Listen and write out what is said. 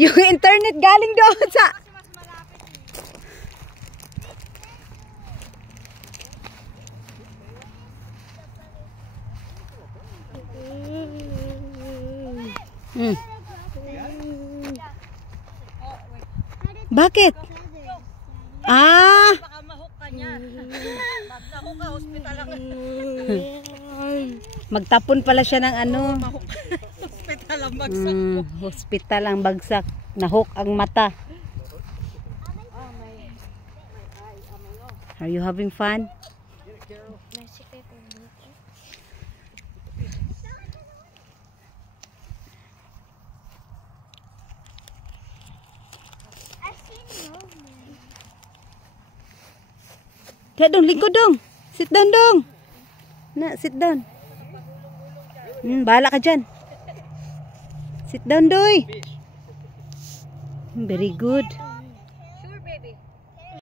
Yung internet galing doon sa... Kasi mas malapit Bakit? Ah! Baka mahok ka niyan. Pag nahok ka, hospital lang. Magtapon pala siya ng ano. Mahok. Hospital ang bagsak mo. Hospital ang bagsak. Nahok ang mata. Are you having fun? Kaya dong, lingkod dong. Sit down dong. Na, sit down. Bahala ka dyan. Sit down, doy. Very good.